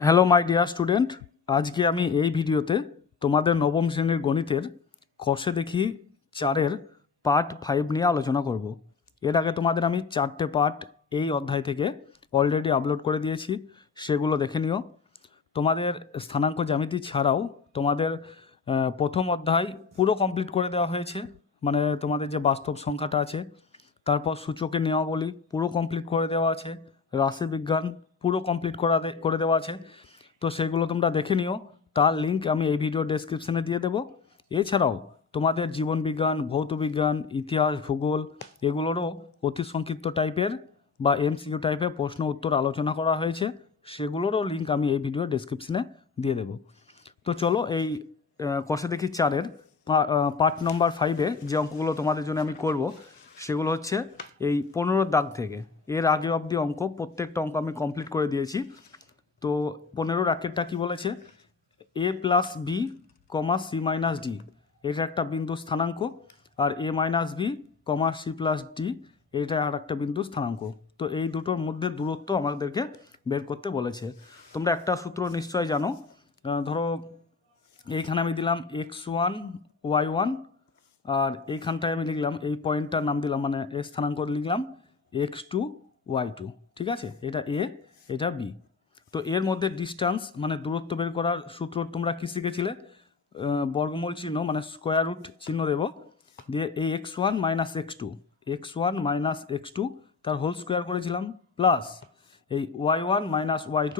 Hello my dear student, আজকে আমি এই ভিডিওতে তোমাদের নবম শ্রেণীর গণিতের কষে দেখি 4-এর পার্ট 5 নিয়ে আলোচনা করব। এর আগে তোমাদের আমি 4টে পার্ট এই অধ্যায় থেকে অলরেডি আপলোড করে দিয়েছি, সেগুলো দেখে নিও। তোমাদের স্থানাঙ্ক জ্যামিতি ছাড়াও তোমাদের প্রথম অধ্যায় পুরো কমপ্লিট করে দেওয়া হয়েছে, মানে তোমাদের যে বাস্তব সংখ্যাটা আছে, তারপর সূচকের নিয়মাবলী পুরো কমপ্লিট করে দেওয়া আছে, রাশিবিজ্ঞান পুরো কমপ্লিট করে দেওয়া আছে। তো সেগুলো তোমরা দেখে নিও, তার লিঙ্ক আমি এই ভিডিও ডেসক্রিপশনে দিয়ে দেবো। এছাড়াও তোমাদের জীবনবিজ্ঞান, ভৌতবিজ্ঞান, ইতিহাস, ভূগোল এগুলোরও অতি সংক্ষিপ্ত টাইপের বা এমসিকিউ টাইপের প্রশ্ন উত্তর আলোচনা করা হয়েছে, সেগুলোরও লিঙ্ক আমি এই ভিডিও ডেসক্রিপশনে দিয়ে দেবো। তো চলো এই কষে দেখি 4-এর পার্ট নম্বর 5-এ যে অঙ্কগুলো তোমাদের জন্য আমি করব সেগুলো হচ্ছে এই 15 দাগ থেকে। এর আগে অবধি অঙ্ক প্রত্যেকটা অঙ্ক আমি কমপ্লিট করে দিয়েছি। তো 15 রাকেটটা কি বলেছে, এ plus B comma C minus D, এটা একটা বিন্দু স্থানাঙ্ক, আর এ minus B comma C plus D এইটা আর একটা বিন্দু স্থানাঙ্ক। তো এই দুটোর মধ্যে দূরত্ব আমাদেরকে বের করতে বলেছে। তোমরা একটা সূত্র নিশ্চয় জানো, ধরো এইখানে আমি দিলাম x1 y1, আর এইখানটায় আমি লিখলাম, এই পয়েন্টটার নাম দিলাম, মানে এ স্থানাঙ্ক লিখলাম x2 y2, ঠিক আছে? এটা এ, এটা বি। তো এর মধ্যে ডিস্টেন্স মানে দূরত্ব বের করার সূত্র তোমরা কি শিখেছিলে? বর্গমূল চিহ্ন মানে স্কোয়ার রুট চিহ্ন দেব, দিয়ে এই x1 মাইনাস x2 তার হোল স্কোয়ার করেছিলাম, প্লাস এই y1 মাইনাস y2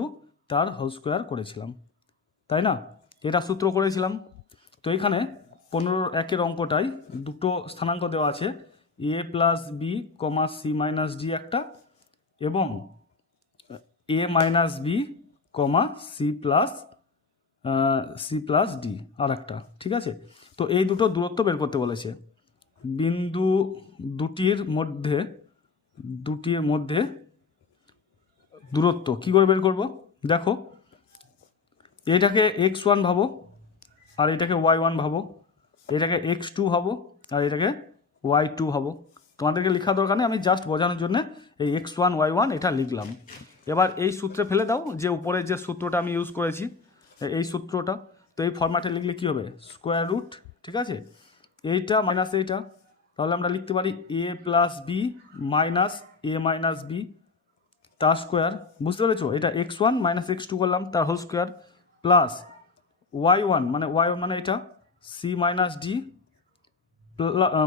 তার হোল স্কোয়ার করেছিলাম, তাই না? এটা সূত্র করেছিলাম। তো এখানে 15-এর অঙ্কটাই দুটো স্থানাঙ্ক দেওয়া আছে, এ plus B comma C minus D একটা, এবং এ minus B comma C plus D আর একটা, ঠিক আছে? তো এই দুটো দূরত্ব বের করতে বলেছে। বিন্দু দুটির মধ্যে দূরত্ব কী করে বের করব? দেখো, এটাকে x1 ভাবো, আর এটাকে y1 ভাবো, এটাকে x2 ভাবো, আর এটাকে y2 ভাবো। তোমাদেরকে লেখা দরকার নেই, আমি জাস্ট বোঝানোর জন্য এই x1 y1 এটা লিখলাম। এবার এই সূত্রে ফেলে দাও, যে উপরে যে সূত্রটা আমি ইউজ করেছি এই সূত্রটা। তো এই ফরম্যাটে লিখলে কী হবে? স্কোয়ার রুট, ঠিক আছে, এইটা মাইনাস এইটা, তাহলে আমরা লিখতে পারি এ প্লাস বি মাইনাস এ মাইনাস বি তার স্কোয়ার। বুঝতে পেরেছো? এটা x1 মাইনাস x2 করলাম তার হোল স্কোয়ার, প্লাস y1 মানে এটা C minus D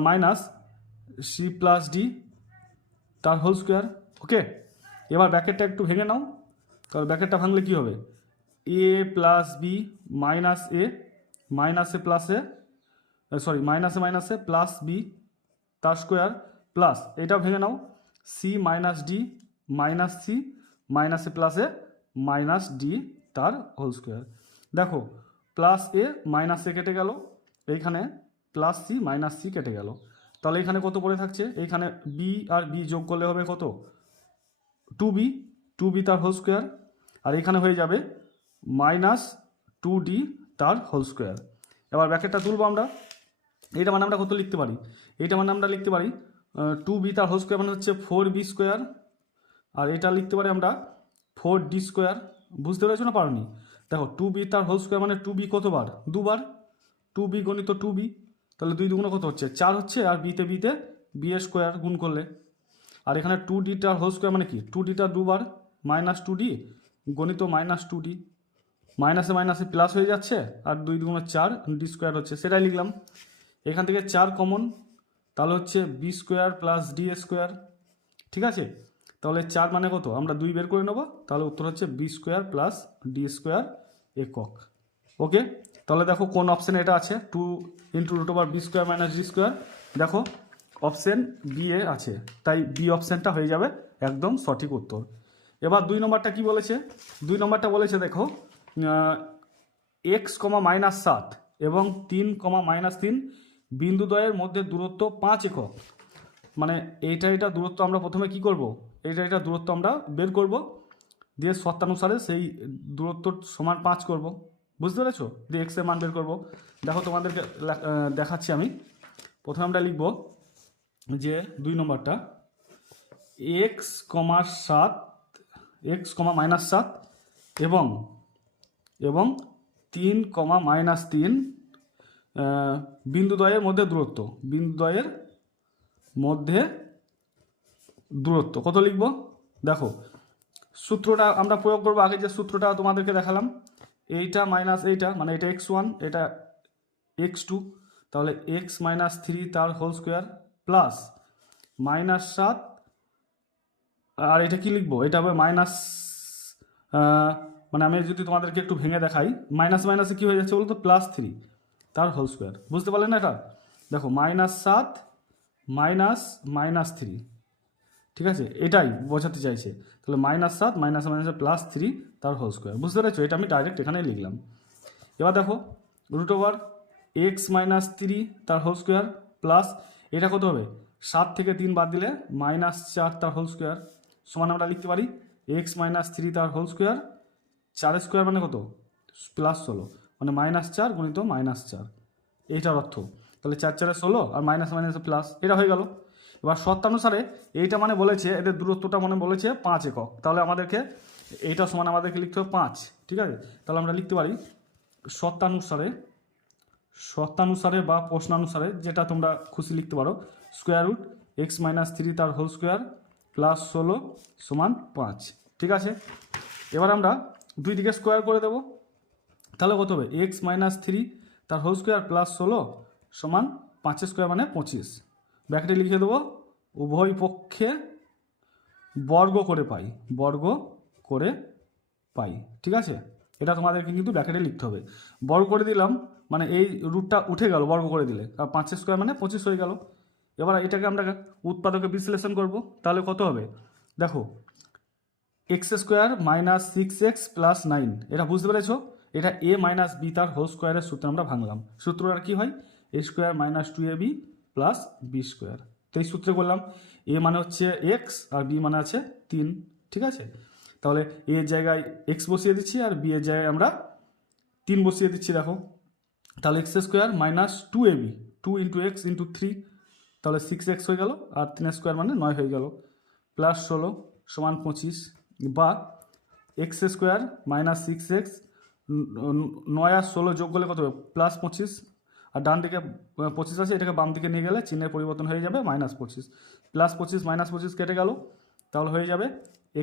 minus C plus D তার হোল স্কোয়ার। ওকে, এবার ব্র্যাকেটটা একটু ভেঙে নাও, তাহলে ব্র্যাকেটটা ভাঙলে কী হবে? A plus B minus A প্লাসে মাইনাসে প্লাস বি তার স্কোয়ার, প্লাস এটাও ভেঙে নাও, C minus D minus C মাইনাসে প্লাসে মাইনাস ডি তার হোল স্কোয়ার। দেখো, প্লাস এ মাইনাস এ কেটে গেল, এইখানে প্লাস সি মাইনাস সি কেটে গেল, তাহলে এখানে কত পড়ে থাকছে? এইখানে বি আর বি যোগ করলে হবে কত? 2b তার হোল স্কোয়ার, আর এখানে হয়ে যাবে মাইনাস 2d তার হোল স্কোয়ার। এবার ব্র্যাকেটটা তুলবো আমরা, এইটা মানে আমরা কত লিখতে পারি? এইটা মানে আমরা লিখতে পারি 2b তার হোল স্কোয়ার মানে হচ্ছে 4b স্কোয়ার, আর এটা লিখতে পারি আমরা 4d স্কোয়ার। বুঝতে পেরেছো না পারোনি? দেখো, 2b তার হোল স্কোয়ার মানে 2b কতবার? দুবার, 2b গণিত 2b, তাহলে 2 দুগুণ কত হচ্ছে? 4 হচ্ছে, আর বিতে বি এর স্কোয়ার গুণ করলে, আর এখানে 2d তার হোল স্কোয়ার মানে কি? 2d টা দুবার, মাইনাস 2d গণিত মাইনাস 2d, মাইনাসে প্লাস হয়ে যাচ্ছে, আর 2 দুগুণ 4 ডি স্কোয়ার হচ্ছে, সেটাই লিখলাম। এখান থেকে 4 কমন, তাহলে হচ্ছে B square plus D square, ঠিক আছে? তাহলে 4 মানে কত? আমরা 2 বের করে নেব, তাহলে উত্তর হচ্ছে B square plus D square একক। ওকে, তাহলে দেখো কোন অপশানে এটা আছে, 2 into root over B square minus D square. দেখো অপশান বি এ আছে, তাই বি অপশানটা হয়ে যাবে একদম সঠিক উত্তর। এবার 2 নম্বরটা কি বলেছে? 2 নম্বরটা বলেছে, দেখো x, -7 এবং 3, -3 বিন্দুদ্বয়ের মধ্যে দূরত্ব 5 একক। মানে এইটা দূরত্ব আমরা প্রথমে কি করব? এইটা দূরত্ব আমরা বের করব, দিয়ে শর্তানুসারে সেই দূরত্ব সমান 5 করব। বুঝতে পেরেছো? দিয়ে এক্স এর মান বের করব। দেখো তোমাদেরকে দেখাচ্ছি আমি। প্রথমে আমরা লিখব যে 2 নম্বরটা x, -7 এবং এবং 3, -3 বিন্দুদ্বয়ের মধ্যে দূরত্ব, বিন্দুদ্বয়ের মধ্যে দূরত্ব কত লিখব? দেখো সূত্রটা আমরা প্রয়োগ করবো, আগে যে সূত্রটা তোমাদেরকে দেখালাম, এইটা মাইনাস এইটা, মানে এটা x1, এটা x2, তাহলে x-3 তার হোল স্কোয়ার প্লাস -7, আর এটা কি লিখবো? এটা হবে মাইনাস, মানে আমি যদি তোমাদেরকে একটু ভেঙে দেখাই, মাইনাস মাইনাসে কী হয়ে যাচ্ছে বলতো? +3 তার হোল স্কোয়ার। বুঝতে পারলেন না এটা? দেখো -7 -3, ঠিক আছে, এটাই বোঝাতে চাইছে। তাহলে -7 -+3 তার হোল স্কোয়ার। বুঝতে পেরেছো? এটা আমি ডাইরেক্ট এখানে লিখলাম। এবার দেখো √x-3 তার হোল স্কোয়ার প্লাস এটা কত হবে? 7 থেকে 3 বাদ দিলে -4 তার হোল স্কোয়ার সমান আমরা লিখতে পারি x-3 তার হোল স্কোয়ার, 4 স্কোয়ার মানে কত? +16, মানে -4 গুণিত -4, এইটার অর্থ। তাহলে 4 4 16 আর মাইনাস মাইনাসে প্লাস, এটা হয়ে গেল। এবার শর্তানুসারে এইটা মানে বলেছে এদের দূরত্বটা মানে বলেছে 5 একক, তাহলে আমাদেরকে এইটা সমান আমাদেরকে লিখতে হবে 5, ঠিক আছে? তাহলে আমরা লিখতে পারি শর্তানুসারে বা প্রশ্নানুসারে, যেটা তোমরা খুশি লিখতে পারো, √x-3 তার হোল স্কোয়ার +16 সমান 5, ঠিক আছে? এবার আমরা দুই দিকে স্কোয়ার করে দেব, তাহলে কত হবে? x-3 তার হোল স্কোয়ার +16 সমান 5 স্কোয়ার মানে 25, ব্র্যাকেটে লিখে দেবো উভয় পক্ষে বর্গ করে পাই, ঠিক আছে? এটা তোমাদেরকে কিন্তু ব্র্যাকেটে লিখতে হবে। বর্গ করে দিলাম মানে এই রুটটা উঠে গেল বর্গ করে দিলে, আর 5 স্কোয়ার মানে 25 হয়ে গেল। এবার এটাকে আমরা উৎপাদকে বিশ্লেষণ করব, তাহলে কত হবে? দেখো x² - 6x + 9, এটা বুঝতে পেরেছো? এটা a - b তার হোল স্কোয়ারের সূত্রে আমরা ভাঙলাম। সূত্রটা কি হয়? a² - 2ab + b²। তো এই সূত্রে করলাম, a মানে হচ্ছে x আর b মানে আছে 3, ঠিক আছে? তাহলে a এর জায়গায় x বসিয়ে দিচ্ছি আর b এর জায়গায় আমরা 3 বসিয়ে দিচ্ছি। দেখো তাহলে x² - 2ab, 2 × x × 3, তাহলে 6x হয়ে গেল, আর 3² মানে 9 হয়ে গেল, +16 সমান 25, বা x² - 6x, 9 আর 16 যোগ করলে কত হবে? +25, আর ডান দিকে 25 আছে, এটাকে বাম দিকে নিয়ে গেলে চিহ্নের পরিবর্তন হয়ে যাবে -25, +25 -25 কেটে গেল, তাহলে হয়ে যাবে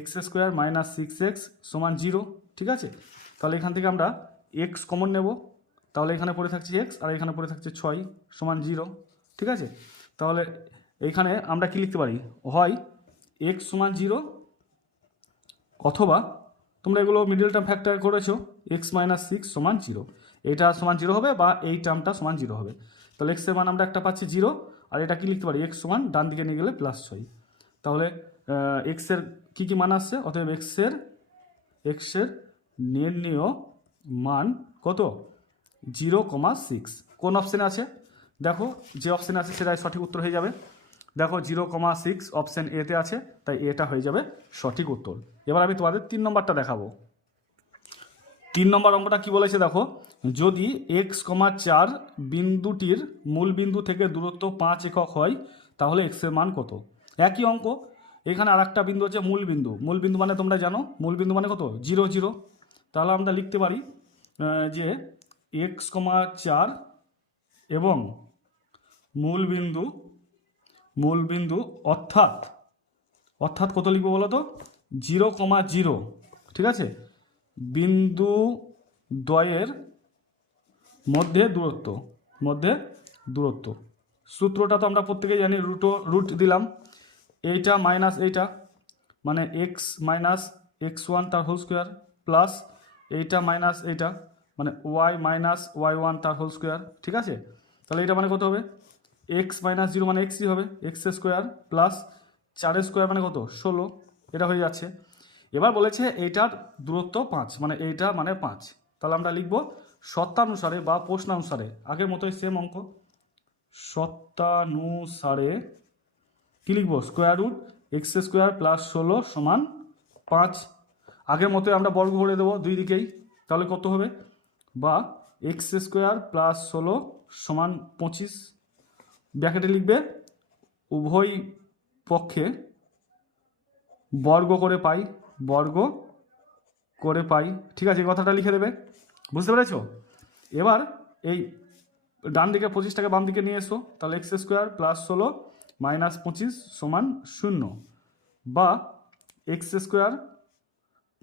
x² - 6x সমান 0, ঠিক আছে? তাহলে এখান থেকে আমরা x কমন নেব, তাহলে এখানে পড়ে থাকছে x আর এখানে পড়ে থাকছে 6 সমান 0, ঠিক আছে? তাহলে এইখানে আমরা কি লিখতে পারি? হয় x সমান 0, অথবা তোমরা এগুলো মিডল টার্ম ফ্যাক্টর করেছো, x - 6 সমান 0, এটা সমান 0 হবে বা এই টার্মটা সমান 0 হবে। তাহলে x এর মান আমরা একটা পাচ্ছি 0, আর এটা কি লিখতে পারি? x সমান ডান দিকে নিয়ে গেলে +6। তাহলে x এর কী কী মান আসছে? অতএব x এর নির্ণেয় মান কত? 0,6। কোন অপশানে আছে? দেখো যে অপশানে আছে সেটাই সঠিক উত্তর হয়ে যাবে। দেখো 0,6 অপশান এতে আছে, তাই এটা হয়ে যাবে সঠিক উত্তর। এবার আমি তোমাদের 3 নম্বরটা দেখাবো। 3 নম্বর অঙ্কটা কি বলেছে দেখো, যদি x,4 বিন্দুটির মূল বিন্দু থেকে দূরত্ব 5 একক হয় তাহলে x এর মান কত? একই অঙ্ক, এখানে আর একটা বিন্দু হচ্ছে মূল বিন্দু। মূল বিন্দু মানে তোমরা জানো, মূল বিন্দু মানে কত? 0 0। তাহলে আমরা লিখতে পারি যে x,4 এবং মূল বিন্দু অর্থাৎ কত লিখবো বলো তো? 0,0, ঠিক আছে? বিন্দু দ্বয়ের মধ্যে দূরত্ব। সূত্রটা তো আমরা প্রত্যেকেই জানি, রুট দিলাম, এইটা মাইনাস এইটা মানে x - x1 তার হোল স্কোয়ার প্লাস এইটা মাইনাস এইটা মানে y - y1 তার হোল স্কোয়ার, ঠিক আছে? তাহলে এটা মানে কত হবে? x - 0 মানে x হবে, x² প্লাস 4 স্কোয়ার মানে কত? 16, এটা হয়ে যাচ্ছে। এবার বলেছে এইটার দূরত্ব 5, মানে এইটা মানে 5। তাহলে আমরা লিখব শর্তানুসারে বা প্রশ্নানুসারে, আগের মতোই সেম অঙ্ক। শর্তানুসারে কী লিখব? √x² + 16 সমান 5। আগের মতোই আমরা বর্গ করে দেবো দুই দিকেই, তাহলে কত হবে? বা x² + 16 সমান 25, ব্র্যাকেটে লিখবে উভয় পক্ষে বর্গ করে পাই, ঠিক আছে? এই কথাটা লিখে দেবে। বুঝতে পেরেছো? এবার এই ডান দিকে 25টাকে বাম দিকে নিয়ে এসো, তাহলে এক্স স্কোয়ার প্লাস 16 মাইনাস 25 সমান 0, বা এক্স স্কোয়ার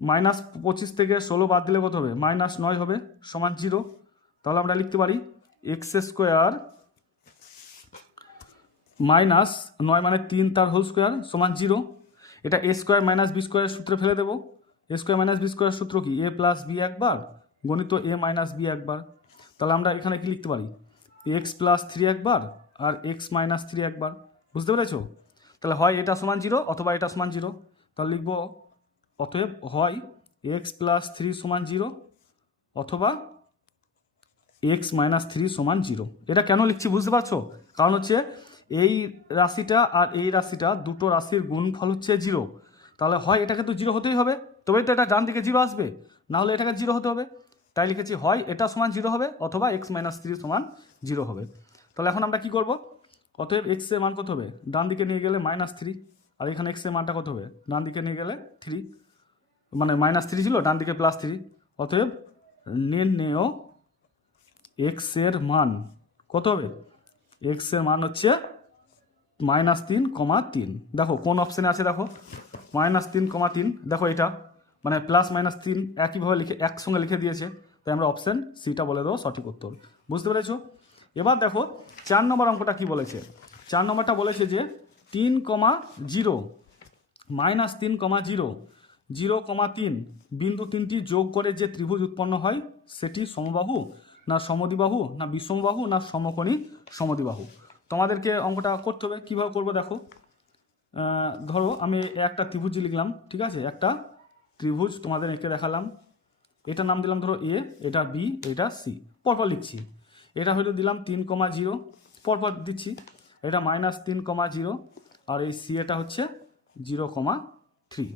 মাইনাস 25 থেকে 16 বাদ দিলে কত হবে, -9 হবে, সমান 0। তাহলে আমরা লিখতে পারি এক্স স্কোয়ার -9 মানে 3 তার হোল স্কোয়ার সমান 0। এটা এ স্কোয়ার মাইনাস বি স্কোয়ারের সূত্রে ফেলে দেবো। এ স্কোয়ার মাইনাস বি স্কোয়ারের সূত্র কি, এ প্লাস বি একবার গণিত এ মাইনাস বি একবার। তাহলে আমরা এখানে কি লিখতে পারি, এক্স প্লাস 3 একবার আর এক্স মাইনাস 3 একবার। বুঝতে পেরেছো? তাহলে হয় এটা সমান 0 অথবা এটা সমান 0। তাহলে লিখবো অতএব হয় এক্স প্লাস 3 সমান 0 অথবা এক্স মাইনাস 3 সমান 0। এটা কেন লিখছি বুঝতে পারছো? কারণ হচ্ছে এই রাশিটা আর এই রাশিটা দুটো রাশির গুণফল হচ্ছে 0। তাহলে হয় এটাকে তো 0 হতেই হবে, তবেই তো এটা ডান দিকে 0 আসবে, না হলে এটাকে 0 হতে হবে। তাই লিখেছি হয় এটা সমান 0 হবে অথবা এক্স মাইনাস 3 সমান 0 হবে। তাহলে এখন আমরা কি করব, অতএব এক্স এর মান কত হবে, ডান দিকে নিয়ে গেলে -3, আর এখানে এক্স এর মানটা কত হবে, ডান দিকে নিয়ে গেলে 3, মানে -3 ছিল, ডান দিকে +3। অতএব নির্ণেয় এক্স এর মান কত হবে, এক্স এর মান হচ্ছে -3,3। দেখো কোন অপশানে আছে, দেখো -3,3। দেখো এটা মানে +-3 একইভাবে লিখে একসঙ্গে লিখে দিয়েছে, তাই আমরা অপশান সিটা বলে দেবো সঠিক উত্তর। বুঝতে পেরেছো? এবার দেখো 4 নম্বর অঙ্কটা কি বলেছে। 4 নম্বরটা বলেছে যে 3,0 -3,0 0,3 বিন্দু তিনটি যোগ করে যে ত্রিভুজ উৎপন্ন হয় সেটি সমবাহু না সমদ্বিবাহু না বিষমবাহু না সমকোণী সমদ্বিবাহু। তোমাদেরকে অঙ্কটা করতে হবে। কীভাবে করবো দেখো, ধরো আমি একটা ত্রিভুজ লিখলাম, ঠিক আছে, একটা ত্রিভুজ তোমাদের এঁকে দেখালাম। এটার নাম দিলাম ধরো এ, এটা বি, এটা সি, পরপর লিখছি। এটা হয়তো দিলাম 3,0, পরপর দিচ্ছি। এটা -3,0 আর এই সি এটা হচ্ছে 0,3।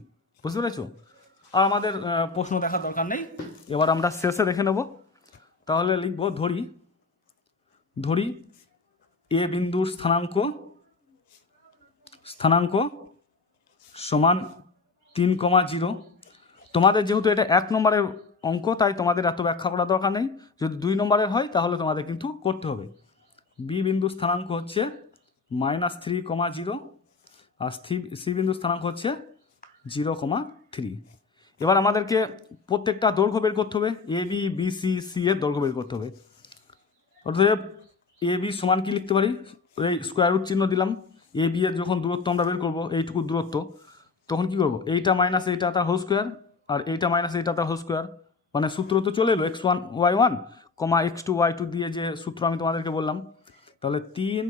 বুঝতে পেরেছো? আর আমাদের প্রশ্ন দেখার দরকার নেই। এবার আমরা শেষে দেখে নেব। তাহলে লিখব ধরি এ বিন্দুর স্থানাঙ্ক সমান 3,0। তোমাদের যেহেতু এটা 1 নম্বরের অঙ্ক, তাই তোমাদের এত ব্যাখ্যা করার দরকার নেই। যদি 2 নম্বরের হয় তাহলে তোমাদের কিন্তু করতে হবে। বি বিন্দুর স্থানাঙ্ক হচ্ছে -3,0 আর সি বিন্দুর স্থানাঙ্ক হচ্ছে 0,3। এবার আমাদেরকে প্রত্যেকটা দৈর্ঘ্য বের করতে হবে, A B B C C এর দৈর্ঘ্য বের করতে হবে। অতএব এ বি সমান কি লিখতে পারি, এই স্কোয়ার রুট চিহ্ন দিলাম। এ বি এর যখন দূরত্ব আমরা বের করবো, এইটুকু দূরত্ব, তখন কি করবো, এইটা মাইনাস এইটা তার হোল স্কোয়ার আর এইটা মাইনাস এইটা তার হোল স্কোয়ার, মানে সূত্র তো চলে এলো x1 y1 x2 y2 দিয়ে যে সূত্র আমি তোমাদেরকে বললাম। তাহলে 3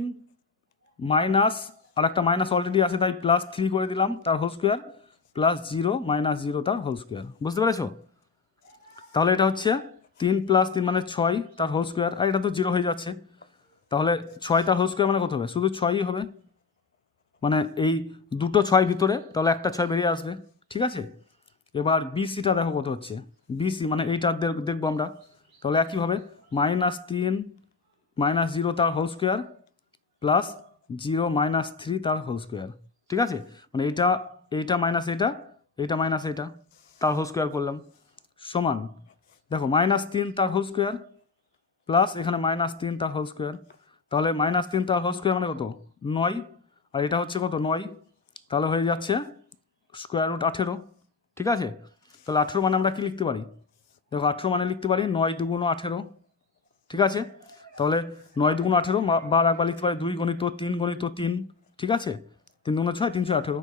মাইনাস আর একটা মাইনাস অলরেডি আছে, তাই +3 করে দিলাম তার হোল স্কোয়ার +0 -0 তার হোল স্কোয়ার। বুঝতে পেরেছো? তাহলে এটা হচ্ছে 3 + 3 মানে 6 তার হোল স্কোয়ার, আর এটা তো 0 হয়ে যাচ্ছে। তাহলে 6 তার হোল স্কোয়ার মানে কত হবে, শুধু 6ই হবে, মানে এই দুটো 6 ভিতরে, তাহলে একটা 6 বেরিয়ে আসবে। ঠিক আছে? এবার বিসিটা দেখো কত হচ্ছে, বিসি মানে এইটা দেখবো আমরা। তাহলে একইভাবে -3 -0 তার হোল স্কোয়ার +0 -3 তার হোল স্কোয়ার। ঠিক আছে? মানে এইটা মাইনাস এইটা মাইনাস এইটা তার হোল স্কোয়ার করলাম, সমান দেখো -3 তার হোল স্কোয়ার প্লাস এখানে -3 তার হোল স্কোয়ার। তাহলে -3 তার হোল স্কোয়ার মানে কত, 9, আর এটা হচ্ছে কত, 9। তাহলে হয়ে যাচ্ছে স্কোয়ার রুট 18। ঠিক আছে? তাহলে 18 মানে আমরা কি লিখতে পারি, দেখো 18 মানে লিখতে পারি 9 × 2 = 18। ঠিক আছে? তাহলে 9 × 2 = 18 বার একবার লিখতে পারি 2 × 3 × 3। ঠিক আছে? 3 × 2 = 6, 318,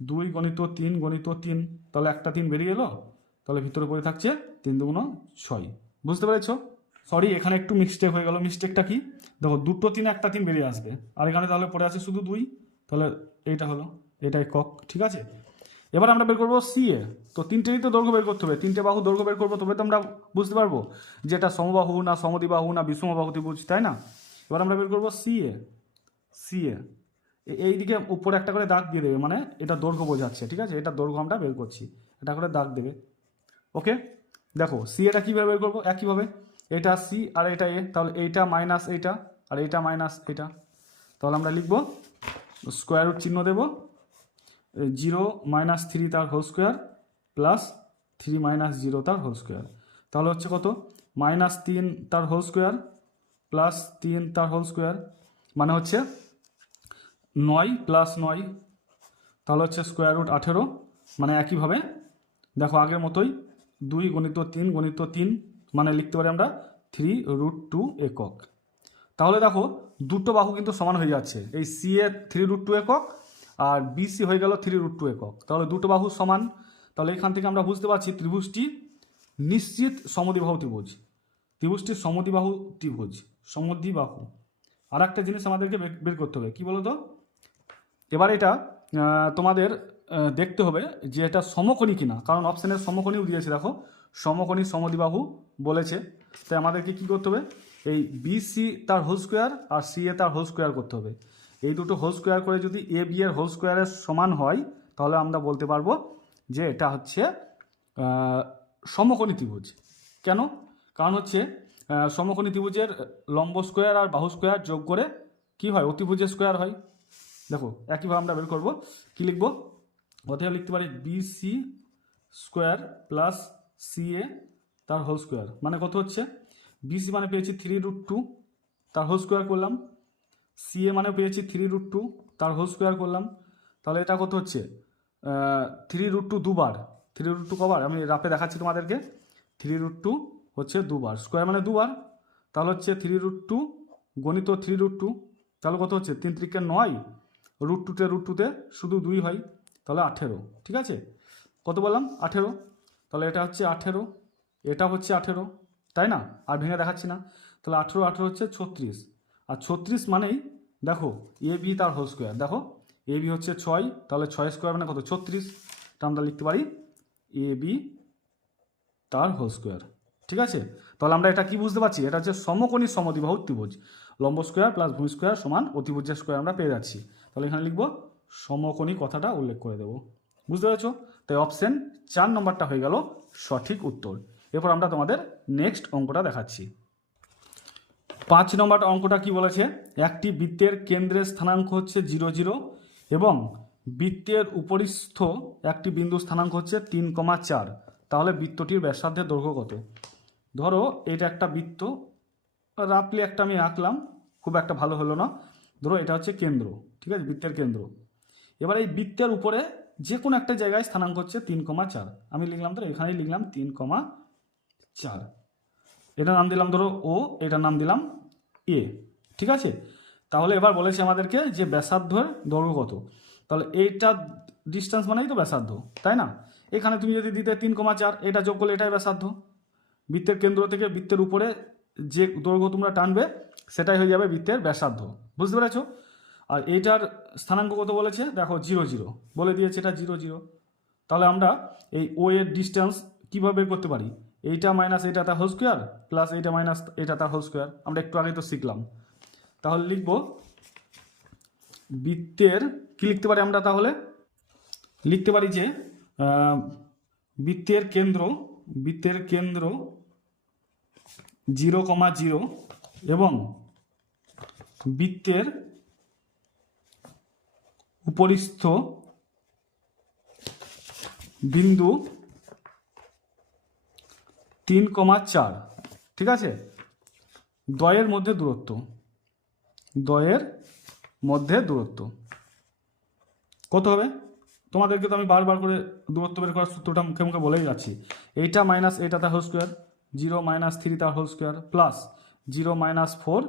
2 × 3 × 3, তাহলে একটা 3 বেরিয়ে এলো, তাহলে ভিতরে পড়ে থাকছে 3 × 2 = 6। বুঝতে পেরেছো? সরি, এখানে একটু মিস্টেক হয়ে গেল। মিস্টেকটা কি, দেখো দুটো 3 একটা 3 বেরিয়ে আসবে, আর এখানে তাহলে পড়ে আছে শুধু 2, তাহলে এইটা হলো, এটাই একক। ঠিক আছে? এবার আমরা বের করবো সি এ। তো তিনটেরই তো দৈর্ঘ্য বের করতে হবে, 3টে বাহু দৈর্ঘ্য বের করবো, তবে তো আমরা বুঝতে পারবো যে এটা সমবাহু না সমদ্বিবাহু না বিষমবাহু ত্রিভুজ, তাই না? এবার আমরা বের করবো সি এ। এইদিকে উপরে একটা করে দাগ দিয়ে দেবে, মানে এটা দৈর্ঘ্য বোঝাচ্ছে। ঠিক আছে? এটা দৈর্ঘ্য আমরা বের করছি, এটা করে দাগ দেবে। ওকে, দেখো সি এটা কীভাবে বের করবো, একইভাবে এটা সি আর এটা এ, তাহলে এইটা মাইনাস এইটা আর এইটা মাইনাস এইটা। তাহলে আমরা লিখবো স্কোয়ার রুট চিহ্ন দেবো, 0 -3 তার হোল স্কোয়ার +3 - 0 তার হোল স্কোয়ার। তাহলে হচ্ছে কত, -3 তার হোল স্কোয়ার প্লাস 3 তার হোল স্কোয়ার মানে হচ্ছে 9 + 9, তাহলে হচ্ছে √18। মানে একইভাবে দেখো আগের মতোই 2 × 3 × 3 মানে লিখতে পারি আমরা 3√2 একক। তাহলে দেখো দুটো বাহু কিন্তু সমান হয়ে যাচ্ছে, এই সি এ 3√2 একক আর বিসি হয়ে গেল 3√2 একক। তাহলে দুটো বাহু সমান, তাহলে এখান থেকে আমরা বুঝতে পারছি ত্রিভুজটি নিশ্চিত সমদ্বিবাহু ত্রিভুজ। ত্রিভুজটি সমদ্বিবাহু। আর একটা জিনিস আমাদেরকে বের করতে হবে, কি বলো তো, এবার এটা তোমাদের দেখতে হবে যে এটা সমকোণী কিনা, কারণ অপশানের সমকোণীও দিয়েছে, দেখো সমকোণী সমদ্বিবাহু বলেছে। তাই আমাদেরকে কি করতে হবে, এই বিসি তার হোল স্কোয়ার আর সি এ তার হোল স্কোয়ার করতে হবে। এই দুটো হোল স্কোয়ার করে যদি এ বি এর হোল স্কোয়ারের সমান হয় তাহলে আমরা বলতে পারবো যে এটা হচ্ছে সমকোণী ত্রিভুজ। কেন? কারণ হচ্ছে সমকোণী ত্রিভুজের লম্ব স্কোয়ার আর বাহু স্কোয়ার যোগ করে কি হয়, অতিভুজের স্কোয়ার হয়। দেখো একইভাবে আমরা বের করবো, কি লিখবো, অতএব লিখতে পারি বিসি স্কোয়ার প্লাস সি এ তার হোল স্কোয়ার মানে কত হচ্ছে, বিসি মানে পেয়েছি 3√2 তার হোল স্কোয়ার করলাম, সি এ মানে পেয়েছি 3√2 তার হোল স্কোয়ার করলাম। তাহলে এটা কত হচ্ছে 3√2 দুবার, 3√2 কবার আমি রাফে দেখাচ্ছি তোমাদেরকে, 3√2 হচ্ছে দুবার, স্কোয়ার মানে দুবার, তাহলে হচ্ছে 3√2 গণিত 3√2, তাহলে কত হচ্ছে 3 × 9, √2 শুধু 2 হয়, তাহলে 18। ঠিক আছে, কত বললাম 18, তাহলে এটা হচ্ছে 18, এটা হচ্ছে 18, তাই না, আর ভেঙে দেখাচ্ছি না। তাহলে 18 হচ্ছে 36, আর 36 মানেই দেখো এ বি তার হোল স্কোয়ার, দেখো এ বি হচ্ছে 6, তাহলে 6 স্কোয়ার মানে কত 36, এটা আমরা লিখতে পারি এ বি তার হোল স্কোয়ার। ঠিক আছে, তাহলে আমরা এটা কি বুঝতে পারছি, এটা হচ্ছে সমকোণী সমদ্বিবাহু ত্রিভুজ, লম্ব স্কোয়ার প্লাস ভূমি স্কোয়ার সমান অতিভুজের স্কোয়ার আমরা পেয়ে যাচ্ছি। তাহলে এখানে লিখবো সমকোণী কথাটা উল্লেখ করে দেবো, বুঝতে পেরেছো। তাই অপশন 4 নম্বরটা হয়ে গেল সঠিক উত্তর। এরপর আমরা তোমাদের নেক্সট অঙ্কটা দেখাচ্ছি। 5 নম্বর অঙ্কটা কি বলেছে, একটি বৃত্তের কেন্দ্রের স্থানাঙ্ক হচ্ছে 0, 0 এবং বৃত্তের উপরিস্থ একটি বিন্দু স্থানাঙ্ক হচ্ছে 3,4, তাহলে বৃত্তটির ব্যাসার্ধের দৈর্ঘ্য কত। ধরো এটা একটা বৃত্ত, রাফলি একটা আমি আঁকলাম, খুব একটা ভালো হলো না। ধরো এটা হচ্ছে কেন্দ্র, ঠিক আছে, বৃত্তের কেন্দ্র। এবার এই বৃত্তের উপরে যে কোনো একটা জায়গায় স্থানাঙ্ক হচ্ছে 3,4, আমি লিখলাম ধরো এখানেই লিখলাম 3,4, এটার নাম দিলাম ধরো ও, এটার নাম দিলাম এ। ঠিক আছে, তাহলে এবার বলেছে আমাদেরকে যে ব্যাসার্ধের দৈর্ঘ্য কত, তাহলে এইটা ডিস্টেন্স মানেই তো ব্যাসার্ধ, তাই না। এখানে তুমি যদি দিতে 3,4, এটা যোগ করলে এটাই ব্যাসার্ধ। বৃত্তের কেন্দ্র থেকে বৃত্তের উপরে যে দৈর্ঘ্য তোমরা টানবে সেটাই হয়ে যাবে বৃত্তের ব্যাসার্ধ, বুঝতে পেরেছো। আর এইটার স্থানাঙ্ক কত বলেছে, দেখো 0, 0 বলে দিয়েছে, এটা 0, 0। তাহলে আমরা এই ও এর ডিস্টেন্স কীভাবে বের করতে পারি, এইটা মাইনাস এইটা তার হোল স্কোয়ার প্লাস এইটা মাইনাস এটা তার হোল স্কোয়ার, আমরা একটু আগে তো শিখলাম। তাহলে লিখব বৃত্তের কি লিখতে পারি আমরা, তাহলে লিখতে পারি যে বৃত্তের কেন্দ্র 0,0 এবং বৃত্তের উপরিস্থ বিন্দু 3,4, ঠিক আছে। দ্বয়ের মধ্যে দূরত্ব কত হবে, তোমাদেরকে তো আমি বারবার করে দূরত্ব বের করার সূত্রটা মুখে মুখে বলেই যাচ্ছি। এইটা মাইনাস এইটা তার হোল স্কোয়ার, 0 - 3 তার হোল স্কোয়ার প্লাস 0 - 4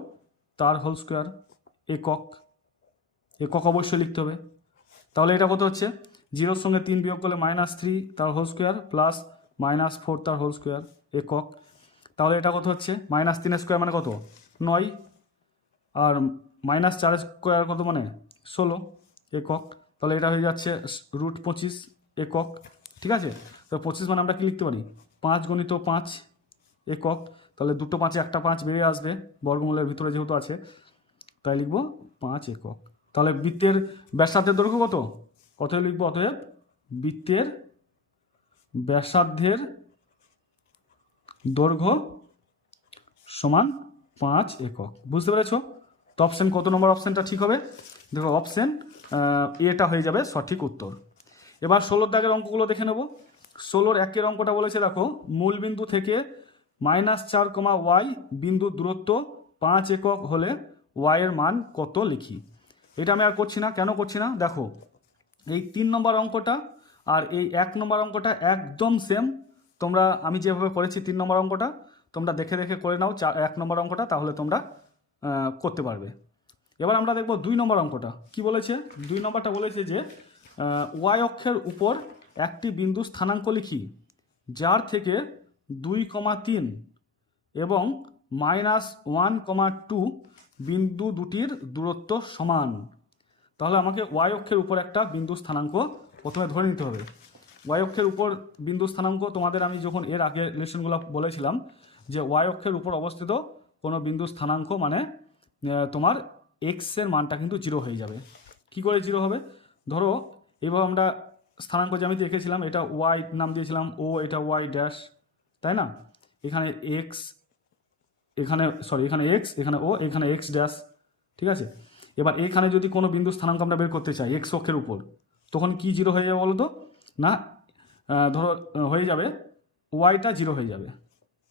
তার হোল স্কোয়ার, একক অবশ্যই লিখতে হবে। তাহলে এটা কত হচ্ছে, 0-র সঙ্গে 3 বিয়োগ করলে -3 তার হোল স্কোয়ার প্লাস -4 তার হোল স্কোয়ার, একক। তাহলে এটা কত হচ্ছে, -3 স্কোয়ার মানে কত 9, আর -4 স্কোয়ার কত মানে 16, একক। তাহলে এটা হয়ে যাচ্ছে √25 একক। ঠিক আছে, তো 25 মানে আমরা কি লিখতে পারি 5 × 5 একক। তাহলে দুটো 5-এ একটা 5 বেরিয়ে আসবে বর্গমূলের ভিতরে যেহেতু আছে, তাই লিখবো 5 একক। তাহলে বৃত্তের ব্যাসার্ধের দৈর্ঘ্য কত লিখবো, অতএব বৃত্তের ব্যাসার্ধের দৈর্ঘ্য সমান 5 একক, বুঝতে পেরেছো। তো অপশন কত নম্বর অপশানটা ঠিক হবে, দেখো অপশন এটা হয়ে যাবে সঠিক উত্তর। এবার 16 দাগের অঙ্কগুলো দেখে নেব। 16-1 অঙ্কটা বলেছে, দেখো মূলবিন্দু থেকে -4, ওয়াই বিন্দুর দূরত্ব 5 একক হলে ওয়াই এর মান কত লিখি। এটা আমি আর করছি না। কেন করছি না দেখো, এই 3 নম্বর অঙ্কটা আর এই 1 নম্বর অঙ্কটা একদম সেম। তোমরা আমি যেভাবে করেছি 3 নম্বর অঙ্কটা তোমরা দেখে দেখে করে নাও 1 নম্বর অঙ্কটা, তাহলে তোমরা করতে পারবে। এবার আমরা দেখব 2 নম্বর অঙ্কটা কি বলেছে। 2 নম্বরটা বলেছে যে ওয়াই অক্ষের উপর একটি বিন্দু স্থানাঙ্ক লিখি যার থেকে 2,3 এবং -1,2 বিন্দু দুটির দূরত্ব সমান। তাহলে আমাকে ওয়াই অক্ষের উপর একটা বিন্দু স্থানাঙ্ক প্রথমে ধরে নিতে হবে। ওয়াই অক্ষের উপর বিন্দু স্থানাঙ্ক তোমাদের আমি যখন এর আগে লেসনগুলো বলেছিলাম যে ওয়াই অক্ষের উপর অবস্থিত কোনো বিন্দু স্থানাঙ্ক মানে তোমার এক্সের মানটা কিন্তু 0 হয়ে যাবে। কি করে 0 হবে? ধরো এইভাবে আমরা স্থানাঙ্ক জ্যামিতি এঁকেছিলাম, এটা ওয়াই নাম দিয়েছিলাম ও, এটা ওয়াই ড্যাশ, তাই না? এখানে এক্স, এখানে এক্স, এখানে ও, এখানে এক্স ড্যাশ, ঠিক আছে। এবার এখানে যদি কোনো বিন্দু স্থানাঙ্ক আমরা বের করতে চাই এক্স অক্ষের উপর, তখন কি 0 হয়ে যাবে বলো তো? না, ধরো হয়ে যাবে ওয়াইটা 0 হয়ে যাবে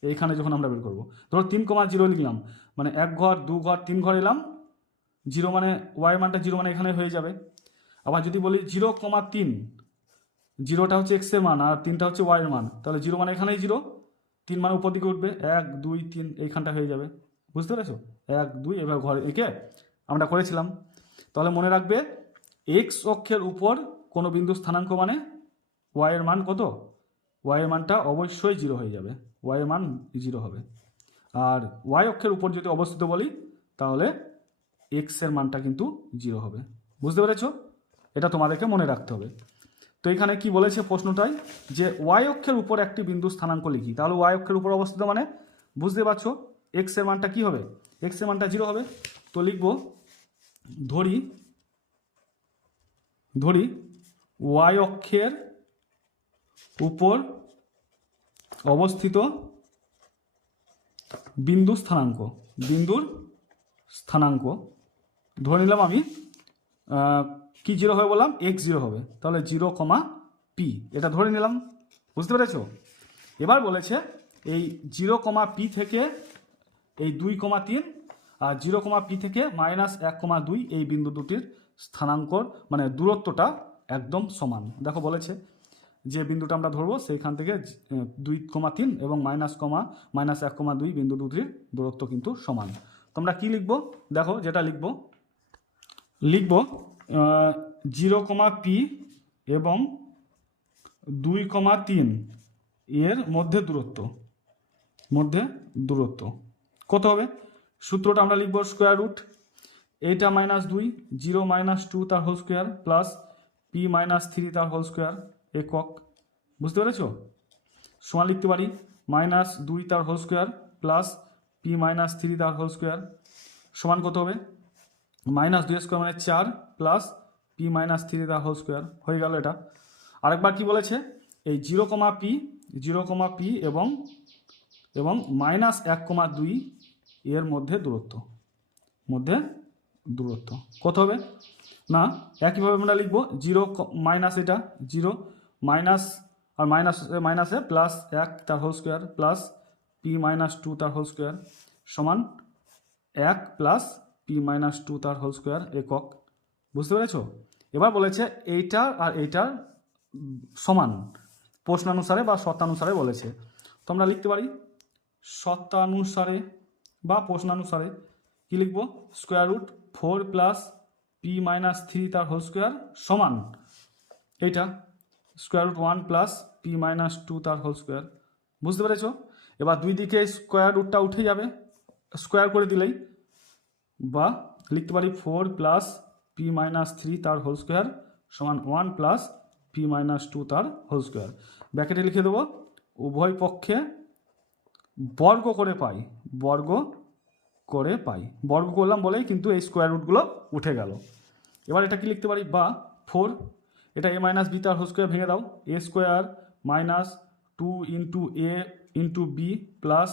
এইখানে যখন আমরা বের করবো। ধরো 3,0 লিখলাম, মানে 1 ঘর 2 ঘর 3 ঘর এলাম, 0 মানে ওয়াই মানটা 0 মানে এখানে হয়ে যাবে। আবার যদি বলি 0,3, 0টা হচ্ছে এক্স এর মান আর 3টা হচ্ছে ওয়াই এর মান, তাহলে 0 মানে এখানেই 0, 3 মানে উপর দিকে উঠবে, 1 2 3 এইখানটা হয়ে যাবে। বুঝতে পেরেছো? 1 2 এবার ঘর এঁকে আমরা করেছিলাম। তাহলে মনে রাখবে এক্স অক্ষের উপর কোনো বিন্দু স্থানাঙ্ক মানে ওয়াই এর মান কত? ওয়াই এর মানটা অবশ্যই 0 হয়ে যাবে, ওয়াই এর মান 0 হবে। আর ওয়াই অক্ষের উপর যদি অবস্থিত বলি তাহলে এক্স এর মানটা কিন্তু 0 হবে। বুঝতে পেরেছো? এটা তোমাদেরকে মনে রাখতে হবে। তো এখানে কি বলেছে প্রশ্নটাই, যে ওয়াই অক্ষের উপর একটি বিন্দু স্থানাঙ্ক লিখি। তাহলে ওয়াই অক্ষের উপর অবস্থিত মানে বুঝতে পারছো এক্স এর মানটা কি হবে? এক্স এর মানটা 0 হবে। তো লিখব ধরি ওয়াই অক্ষের উপর অবস্থিত বিন্দুর স্থানাঙ্ক ধরে নিলাম আমি কি 0 হবে বললাম? এক্স 0 হবে। তাহলে 0,p এটা ধরে নিলাম। বুঝতে পেরেছো? এবার বলেছে এই 0,p থেকে এই 2,3 আর 0,p থেকে -1,2 এই বিন্দু দুটির স্থানাঙ্কর মানে দূরত্বটা একদম সমান। দেখো বলেছে যে বিন্দুটা আমরা ধরবো সেইখান থেকে 2,3 এবং -1,2 বিন্দু দুটির দূরত্ব কিন্তু সমান। তোমরা কি লিখবো? দেখো যেটা লিখবো 0,p এবং 2,3 এর মধ্যে দূরত্ব কত হবে? সূত্রটা আমরা লিখবো স্কোয়ার রুট এইটা -2 0 -2 তার হোল স্কোয়ার প্লাস p -3 তার হোল স্কোয়ার একক। বুঝতে পেরেছো? সমান লিখতে পারি -2 তার হোল স্কোয়ার প্লাস p -3 তার হোল স্কোয়ার সমান কত হবে? -2 স্কোয়ার মানে 4 প্লাস p -3 তার হোল স্কোয়ার হয়ে গেল এটা। আরেকবার কি বলেছে? এই 0,p এবং -1,2 এর মধ্যে দূরত্ব কত হবে? না, একইভাবে আমরা লিখব 0 মাইনাস এটা 0 মাইনাস আর মাইনাসে প্লাস 1 তার হোল স্কোয়ার প্লাস p -2 তার হোল স্কোয়ার সমান 1 প্লাস p -2 তার হোল স্কোয়ার একক। বুঝতে পেরেছো? এবার বলেছে এইটার আর এইটার সমান প্রশ্নানুসারে বা শর্তানুসারে বলেছে। তো আমরা লিখতে পারি শর্তানুসারে বা প্রশ্নানুসারে কি লিখব? স্কোয়ার রুট 4 প্লাস p -3 তার হোল স্কোয়ার সমান এইটা স্কোয়ার রুট 1 প্লাস p -2 তার হোল স্কোয়ার। বুঝতে পেরেছো? এবার দুই দিকে স্কোয়ার রুটটা উঠে যাবে, স্কোয়ার করে দিলেই, বা লিখতে পারি 4 প্লাস p -3 তার হোল স্কোয়ার সমান 1 প্লাস p -2 তার হোল স্কোয়ার। ব্র্যাকেটে লিখে দেবো উভয় পক্ষে বর্গ করলাম বলেই কিন্তু এই স্কোয়ার রুটগুলো উঠে গেল। এবার এটা কি লিখতে পারি? বা 4 এটা a - b তার হোল স্কোয়ার ভেঙে দাও, a square minus 2 into a into b plus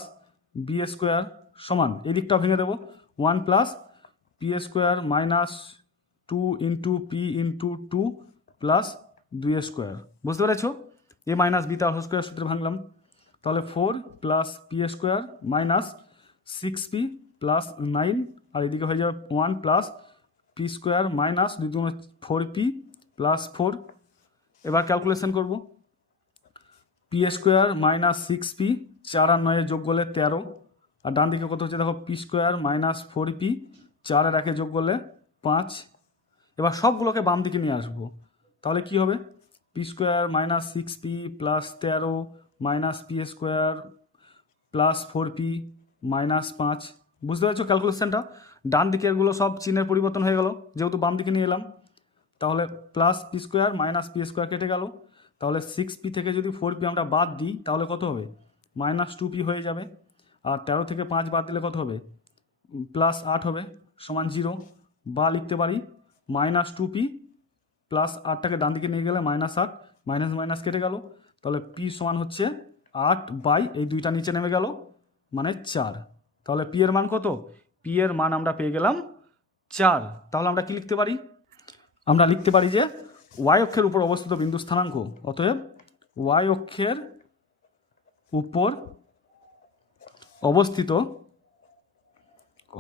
b square সমান এই দিকটাও ভেঙে দেবো 1 plus p square minus 2 into p into 2 plus 2 square. বুঝতে পেরেছো? a - b তার হোল স্কোয়ার সূত্রে ভাঙলাম। তাহলে 4 plus P square minus 6p plus 9, আর এদিকে হয়ে যাবে 1 প্লাস পি স্কোয়ার মাইনাস 2 দুগুণে 4p প্লাস 4। এবার ক্যালকুলেশন করব, পি স্কোয়ার মাইনাস 6p, 4 আর 9 যোগ করলে 13, আর ডান দিকে কত হচ্ছে দেখো, পি স্কোয়ার মাইনাস 4p, 4 আর 1 যোগ করলে 5। এবার সবগুলোকে বাম দিকে নিয়ে আসবো, তাহলে কি হবে, P square minus 6p plus 13 minus P square plus 4p minus 5। বুঝতে পারছো ক্যালকুলেশনটা? ডান দিকেরগুলো সব চিহ্নের পরিবর্তন হয়ে গেল যেহেতু বাম দিকে নিয়ে এলাম। তাহলে plus P square minus P square কেটে গেল, তাহলে 6p থেকে যদি 4p আমরা বাদ দিই তাহলে কত হবে, মাইনাস 2p হয়ে যাবে। আর 13 থেকে 5 বাদ দিলে কত হবে, প্লাস 8 হবে, সমান 0। বা লিখতে পারি মাইনাস 2p প্লাস 8টাকে ডান দিকে নিয়ে গেলে মাইনাস 8, মাইনাস মাইনাস কেটে গেল, তাহলে পি সমান হচ্ছে 8 বাই এই 2টা নিচে নেমে গেল মানে 4। তাহলে পি এর মান কত, পি এর মান আমরা পেয়ে গেলাম 4। তাহলে আমরা কি লিখতে পারি, আমরা লিখতে পারি যে ওয়াই অক্ষের উপর অবস্থিত বিন্দু স্থানাঙ্ক, অতএব ওয়াই অক্ষের উপর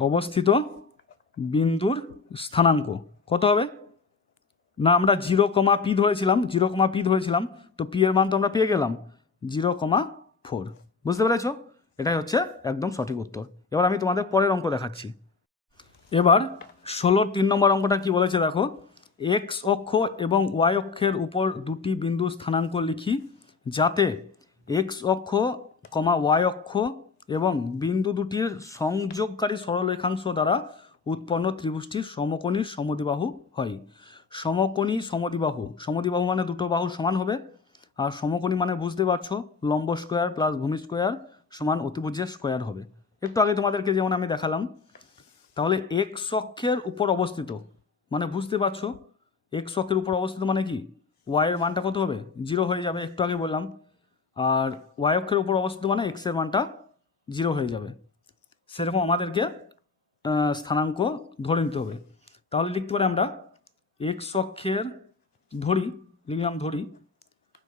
অবস্থিত বিন্দুর স্থানাঙ্ক কত হবে না, আমরা 0,p ধরেছিলাম, তো পি এর মান তো আমরা পেয়ে গেলাম 0,4। বুঝতে পেরেছ? এটাই হচ্ছে একদম সঠিক উত্তর। এবার আমি তোমাদের পরের অঙ্ক দেখাচ্ছি। এবার 16-র 3 নম্বর অঙ্কটা কি বলেছে দেখো, এক্স অক্ষ এবং ওয়াই অক্ষের উপর দুটি বিন্দু স্থানাঙ্ক লিখি যাতে এক্স অক্ষ ওয়াই অক্ষ এবং বিন্দু দুটির সংযোগকারী সরলরেখাংশ দ্বারা উৎপন্ন ত্রিভুজটির সমকোণী সমদ্বিবাহু হয়। সমদ্বিবাহু মানে দুটো বাহু সমান হবে, আর সমকোণী মানে বুঝতে পারছো লম্ব স্কোয়ার প্লাস ভূমি স্কোয়ার সমান অতিভুজের স্কোয়ার হবে। একটু আগে তোমাদেরকে যেমন আমি দেখালাম। তাহলে এক্স অক্ষের উপর অবস্থিত মানে বুঝতে পারছো, এক্স অক্ষের উপর অবস্থিত মানে কি, ওয়াই এর মানটা কত হবে, 0 হয়ে যাবে, একটু আগে বললাম। আর ওয়াই অক্ষের উপর অবস্থিত মানে এক্স এর মানটা 0 হয়ে যাবে। সেরকম আমাদেরকে স্থানাঙ্ক ধরে নিতে হবে। তাহলে লিখতে পারি আমরা এক্স অক্ষের ধরি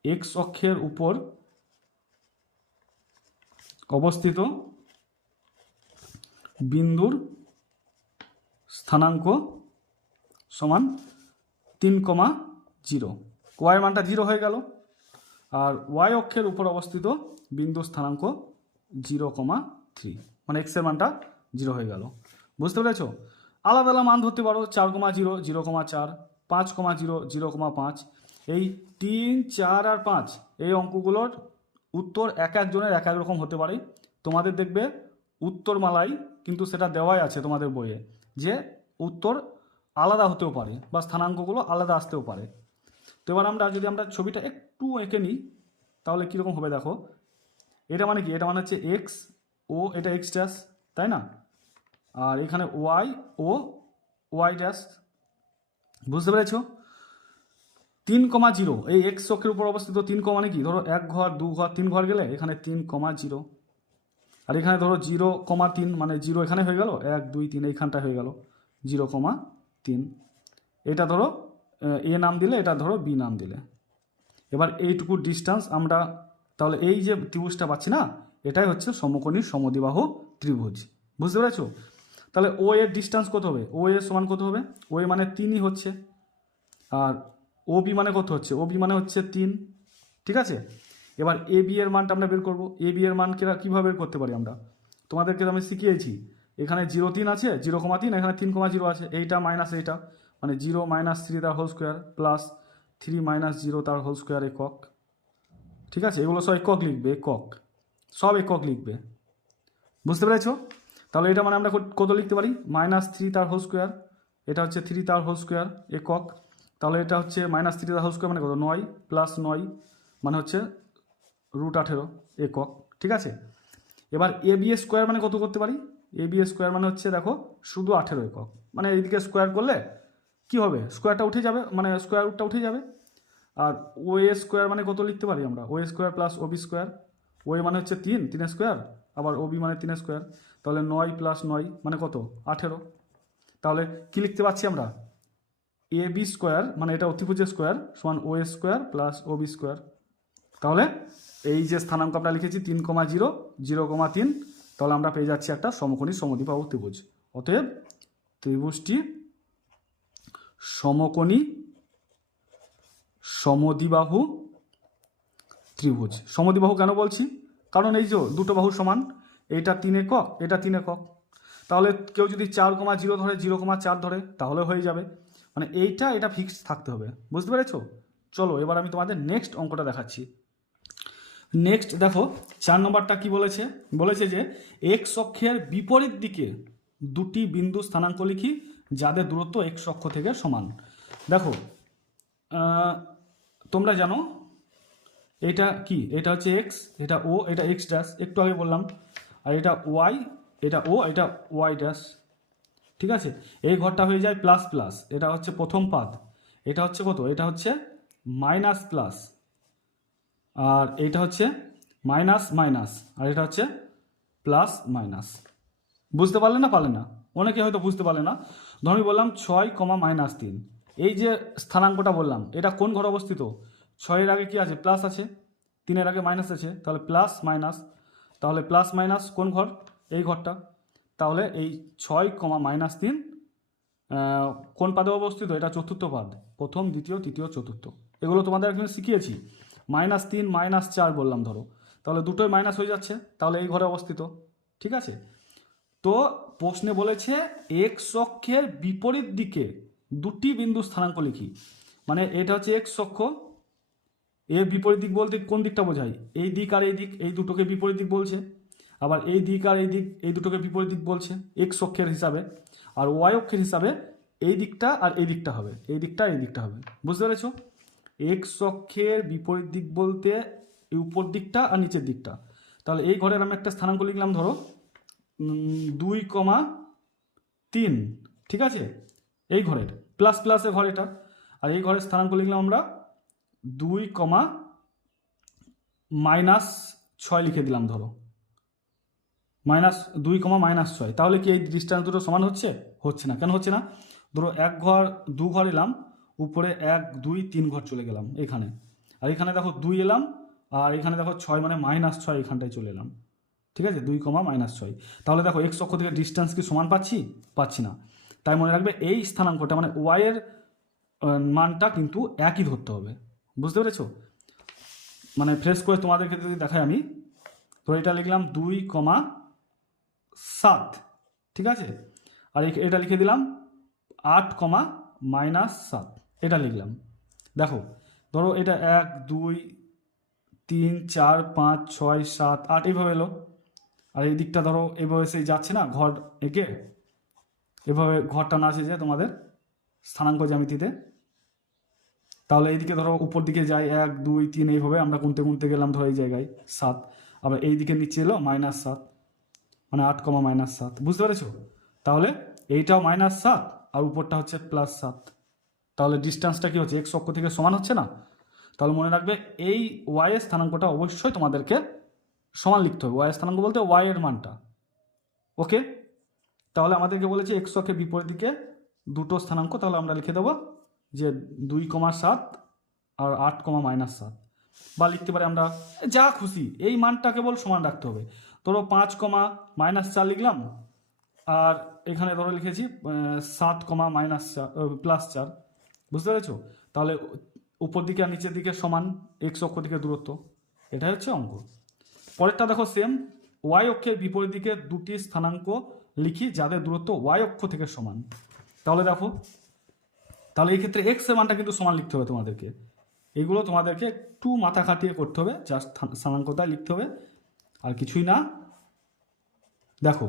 এক্স অক্ষের উপর অবস্থিত বিন্দুর স্থানাঙ্ক সমান 3,0। ওয়াই মানটা 0 হয়ে গেল, আর ওয়াই অক্ষের উপর অবস্থিত বিন্দু স্থানাঙ্ক 0,3 মানে এক্সের মানটা 0 হয়ে গেল। বুঝতে পেরেছ? আলাদা আলাদা মান ধরতে পারো, 4,0, 0,4, 5,0, 0,5। এই 3, 4 আর 5 এই অঙ্কগুলোর উত্তর এক একজনের এক এক রকম হতে পারে। তোমাদের দেখবে উত্তরমালায় কিন্তু সেটা দেওয়াই আছে তোমাদের বইয়ে, যে উত্তর আলাদা হতেও পারে বা স্থানাঙ্কগুলো আলাদা আসতেও পারে। তো এবার যদি আমরা ছবিটা একটু এঁকে নিই তাহলে কীরকম হবে দেখো, এটা মানে কি, এটা মানে হচ্ছে এক্স ও এটা এক্স ড্যাশ, তাই না? আর এখানে ওয়াই ও ওয়াই ড্যাশ। বুঝতে পেরেছ? 3,0 এই এক্স অক্ষের উপর অবস্থিত 3, মানে কি, ধরো 1 ঘর 2 ঘর 3 ঘর গেলে এখানে 3,0, আর এখানে ধরো 0,3 মানে 0 এখানে হয়ে গেল, 1 2 3 এইখানটা হয়ে গেল 0,3। এটা ধরো এ নাম দিলে, এটা ধরো বি নাম দিলে। এবার এইটুকু ডিস্টেন্স আমরা, তাহলে এই যে ত্রিভুজটা পাচ্ছি না, এটাই হচ্ছে সমকোণী সমদ্বিবাহু ত্রিভুজ। বুঝতে পেরেছো? তাহলে ও এর ডিস্টেন্স কত হবে, ও এর সমান কত হবে, ও এ মানে 3ই হচ্ছে, আর ও বি মানে কত হচ্ছে, ও বি মানে হচ্ছে 3। ঠিক আছে? এবার এ বি এর মানটা আমরা বের করবো। এ বি এর মান কীভাবে বের করতে পারি আমরা, তোমাদেরকে আমি শিখিয়েছি। এখানে 0,3 আছে, 0,3, এখানে 3,0 আছে, এইটা মাইনাস এইটা মানে 0 - 3 তার হোল স্কোয়ার প্লাস 3 - 0 তার হোল স্কোয়ার একক। ঠিক আছে? এগুলো সব একক লিখবে, সব একক লিখবে। বুঝতে পেরেছো? তাহলে এটা মানে আমরা কত লিখতে পারি, -3 তার হোল স্কোয়ার, এটা হচ্ছে 3 তার হোল স্কোয়ার একক। তাহলে এটা হচ্ছে -3 তার হোল স্কোয়ার মানে কত, 9 + 9 মানে হচ্ছে √18 একক। ঠিক আছে? এবার এ বি স্কোয়ার মানে কত করতে পারি, এ বি স্কোয়ার মানে হচ্ছে দেখো শুধু 18 একক, মানে এইদিকে স্কোয়ার করলে কি হবে, স্কোয়ারটা উঠে যাবে, মানে স্কোয়ার রুটটা উঠে যাবে। আর ও এ স্কোয়ার মানে কত লিখতে পারি আমরা, ও এ স্কোয়ার প্লাস ও বি স্কোয়ার। ও এ মানে হচ্ছে 3 স্কোয়ার, আবার ও বি মানে 3 স্কোয়ার। তাহলে 9 + 9 মানে কত, 18। তাহলে কি লিখতে পাচ্ছি আমরা, এ বি স্কোয়ার মানে এটা অতিভুজের স্কোয়ার সমান ও এ স্কোয়ার প্লাস ও বি স্কোয়ার। তাহলে এই যে স্থানাঙ্ক আমরা লিখেছি 3,0 0,3, তাহলে আমরা পেয়ে যাচ্ছি একটা সমকোণী সমদ্বিবাহু ত্রিভুজ। অতএব ত্রিভুজটি সমকোণী সমদ্বিবাহু ত্রিভুজ। সমদ্বিবাহু কেন বলছি? কারণ এই যে দুটো বাহু সমান, এইটা 3 একক, এটা 3 একক, তাহলে কেউ যদি 4,0 ধরে 0,4 ধরে তাহলে হয়ে যাবে। মানে এটা ফিক্সড থাকতে হবে, বুঝতে পেরেছো? চলো এবার আমি তোমাদের নেক্সট অঙ্কটা দেখাচ্ছি। নেক্সট দেখো 4 নম্বরটা কি বলেছে? বলেছে যে এক্স অক্ষের বিপরীত দিকে দুটি বিন্দু স্থানাঙ্ক লিখি যাদের দূরত্ব এক্স অক্ষ থেকে সমান। দেখো তোমরা জানো এটা কি, এটা হচ্ছে এক্স, এটা ও, এটা এক্স ড্যাশ, একটু আগে বললাম, আর এটা ওয়াই, এটা ও, এটা ওয়াই ড্যাশ। ঠিক আছে, এই ঘরটা হয়ে যায় প্লাস প্লাস, এটা হচ্ছে প্রথম পাদ, এটা হচ্ছে কত, এটা হচ্ছে মাইনাস প্লাস, আর এইটা হচ্ছে মাইনাস মাইনাস, আর এটা হচ্ছে প্লাস মাইনাস। বুঝতে পারলে না? পারলে না? অনেকে হয়তো বুঝতে পারলে না। ধরি বললাম 6,-3, এই যে স্থানাঙ্কটা বললাম এটা কোন ঘরে অবস্থিত? 6-এর আগে কি আছে? প্লাস আছে, 3-এর আগে মাইনাস আছে, তাহলে প্লাস মাইনাস, তাহলে প্লাস মাইনাস কোন ঘর? এই ঘরটা। তাহলে এই 6,-3 কোন পাদে অবস্থিত? এটা চতুর্থ পাদ, প্রথম, দ্বিতীয়, তৃতীয়, চতুর্থ। এগুলো তোমাদের এখানে শিখিয়েছি। -3 -4 বললাম ধরো, তাহলে দুটোই মাইনাস হয়ে যাচ্ছে, তাহলে এই ঘরে অবস্থিত। ঠিক আছে, তো প্রশ্নে বলেছে এক্স অক্ষের বিপরীত দিকে দুটি বিন্দু স্থানাঙ্ক লিখি। মানে এটা হচ্ছে এক্স অক্ষ, এর বিপরীত দিক বলতে কোন দিকটা বোঝায়? এই দিক আর এই দিক, এই দুটোকে বিপরীত দিক বলছে। আবার এই দিক আর এই দিক, এই দুটোকে বিপরীত দিক বলছে এক্স অক্ষের হিসাবে। আর ওয়াই অক্ষের হিসাবে এই দিকটা আর এই দিকটা হবে, এই দিকটা এই দিকটা হবে। বুঝতে পেরেছ? এক্স অক্ষের বিপরীত দিক বলতে এই উপর দিকটা আর নিচের দিকটা। তাহলে এই ঘরের আমি একটা স্থানাঙ্ক লিখলাম ধরো 2,3, ঠিক আছে, এই ঘরের প্লাস প্লাসের ঘর এটা। আর এই ঘরের স্থানাঙ্ক লিখলাম আমরা 2,-6 লিখে দিলাম ধরো, -2,-6। তাহলে কি এই ডিস্টেন্স দুটো সমান হচ্ছে? হচ্ছে না। কেন হচ্ছে না? ধরো দু ঘর এলাম, উপরে 1, 2, 3 ঘর চলে গেলাম এখানে, আর এখানে দেখো 2 এলাম, আর এখানে দেখো 6 মানে -6 এখানটায় চলে এলাম। ঠিক আছে, 2,-6। তাহলে দেখো এক্স অক্ষ থেকে ডিস্টেন্স কি সমান পাচ্ছি না। তাই মনে রাখবে এই স্থানাঙ্কটা মানে ওয়াইয়ের মানটা কিন্তু একই ধরতে হবে। বুঝতে পেরেছো? মানে ফ্রেশ করে তোমাদেরকে যদি দেখাই আমি, তো এটা লিখলাম 2,7, ঠিক আছে, আর এটা লিখে দিলাম 8,-7, এটা লিখলাম। দেখো ধরো এটা 1, 2, 3, 4, 5, 6, 7, 8 এইভাবে এলো, আর এই দিকটা ধরো এভাবে সেই যাচ্ছে না ঘর এঁকে, এভাবে ঘরটা না আসে যে তোমাদের স্থানাঙ্ক জ্যামিতিতে। তাহলে এইদিকে ধরো উপর দিকে যাই 1, 2, 3 এইভাবে আমরা গুনতে গেলাম ধরো এই জায়গায় 7, আবার এই দিকে নিচে এলো -7, মানে 8,-7। বুঝতে পেরেছো? তাহলে এইটাও -7 আর উপরটা হচ্ছে +7। তাহলে ডিস্টেন্সটা কি হচ্ছে? এক্স অক্ষ থেকে সমান হচ্ছে না? তাহলে মনে রাখবে এই ওয়াই এর স্থানাঙ্কটা অবশ্যই তোমাদেরকে সমান লিখতে হবে। ওয়াই এর স্থানাঙ্ক বলতে ওয়াই এর মানটা। ওকে, তাহলে আমাদেরকে বলেছে এক্স অক্ষের বিপরীত দিকে দুটো স্থানাঙ্ক, তাহলে আমরা লিখে দেবো যে 2,7 আর 8,-7, বা লিখতে পারি আমরা যা খুশি, এই মানটা কেবল সমান রাখতে হবে। ধরো 5,-4 লিখলাম, আর এখানে ধরো লিখেছি 7,-4 বুঝতে পেরেছো? তাহলে উপর দিকে আর নিচের দিকে সমান এক্স অক্ষ থেকে দূরত্ব, এটাই হচ্ছে অঙ্ক। পরেরটা দেখো সেম, ওয়াই অক্ষের বিপরীত দিকে দুটি স্থানাঙ্ক লিখি যাদের দূরত্ব ওয়াই অক্ষ থেকে সমান। তাহলে দেখো, তাহলে এই ক্ষেত্রে এক্স এর মানটা কিন্তু সমান লিখতে হবে তোমাদেরকে। এগুলো তোমাদেরকে একটু মাথা খাটিয়ে করতে হবে, জাস্ট স্থানাঙ্কটা লিখতে হবে আর কিছুই না। দেখো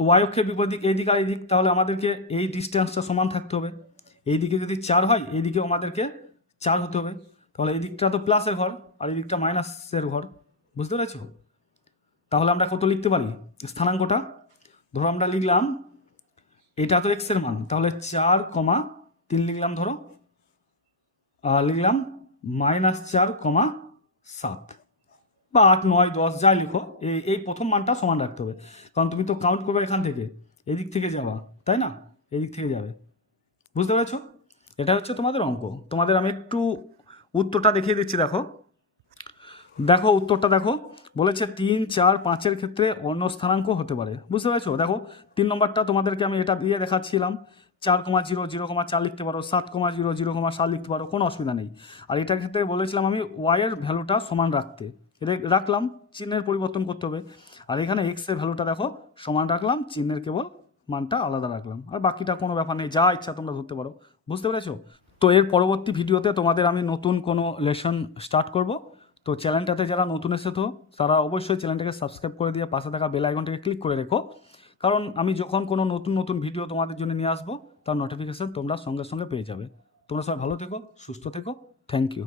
ওয়াই অক্ষের বিপরীত দিক এই দিক আর এই দিক, তাহলে আমাদেরকে এই ডিস্টেন্সটা সমান থাকতে হবে। এই দিকে যদি 4 হয়, এই দিকেও আমাদেরকে 4 হতে হবে। তাহলে এই দিকটা তো প্লাসের ঘর আর এই দিকটা মাইনাসের ঘর। বুঝতে পেরেছো? তাহলে আমরা কত লিখতে পারি স্থানাঙ্কটা? ধরো আমরা লিখলাম, এটা তো এক্স এর মান, তাহলে 4,3 লিখলাম ধরো, আর লিখলাম -4,7 বা 8, 9, 10 যাই লিখো, এই প্রথম মানটা সমান রাখতে হবে। কারণ তুমি তো কাউন্ট করবে এখান থেকে, এই দিক থেকে যাবা, তাই না? এই দিক থেকে যাবে। বুঝতে পেরেছো? এটা হচ্ছে তোমাদের অঙ্ক। তোমাদের আমি একটু উত্তরটা দেখিয়ে দিচ্ছি। দেখো দেখো উত্তরটা দেখো, বলেছে 3, 4, 5-এর ক্ষেত্রে অন্য স্থানাঙ্ক হতে পারে। বুঝতে পেরেছো? দেখো 3 নম্বরটা তোমাদেরকে আমি এটা দিয়ে দেখাচ্ছিলাম, 4,0, 0,4 লিখতে পারো, 7,0, 0,7 লিখতে পারো, কোনো অসুবিধা নেই। আর এটার ক্ষেত্রে বলেছিলাম আমি ওয়াইয়ের ভ্যালুটা সমান রাখতে, এটা রাখলাম, চিহ্নের পরিবর্তন করতে হবে। আর এখানে এক্সের ভ্যালুটা দেখো সমান রাখলাম, চিহ্নের কেবল মানটা আলাদা রাখলাম, আর বাকিটা কোনো ব্যাপার নেই, যা ইচ্ছা তোমরা ধরতে পারো। বুঝতে পেরেছো? তো এর পরবর্তী ভিডিওতে তোমাদের আমি নতুন কোনো লেসন স্টার্ট করব। তো চ্যানেলটাতে যারা নতুন এসেছো তারা অবশ্যই চ্যানেলটাকে সাবস্ক্রাইব করে দিয়ে পাশে থাকা বেল আইকনটাকে ক্লিক করে রেখো, কারণ আমি যখন কোনো নতুন নতুন ভিডিও তোমাদের জন্য নিয়ে আসবো তার নোটিফিকেশান তোমরা সঙ্গে সঙ্গে পেয়ে যাবে। তোমরা সবাই ভালো থেকো, সুস্থ থেকো। Thank you.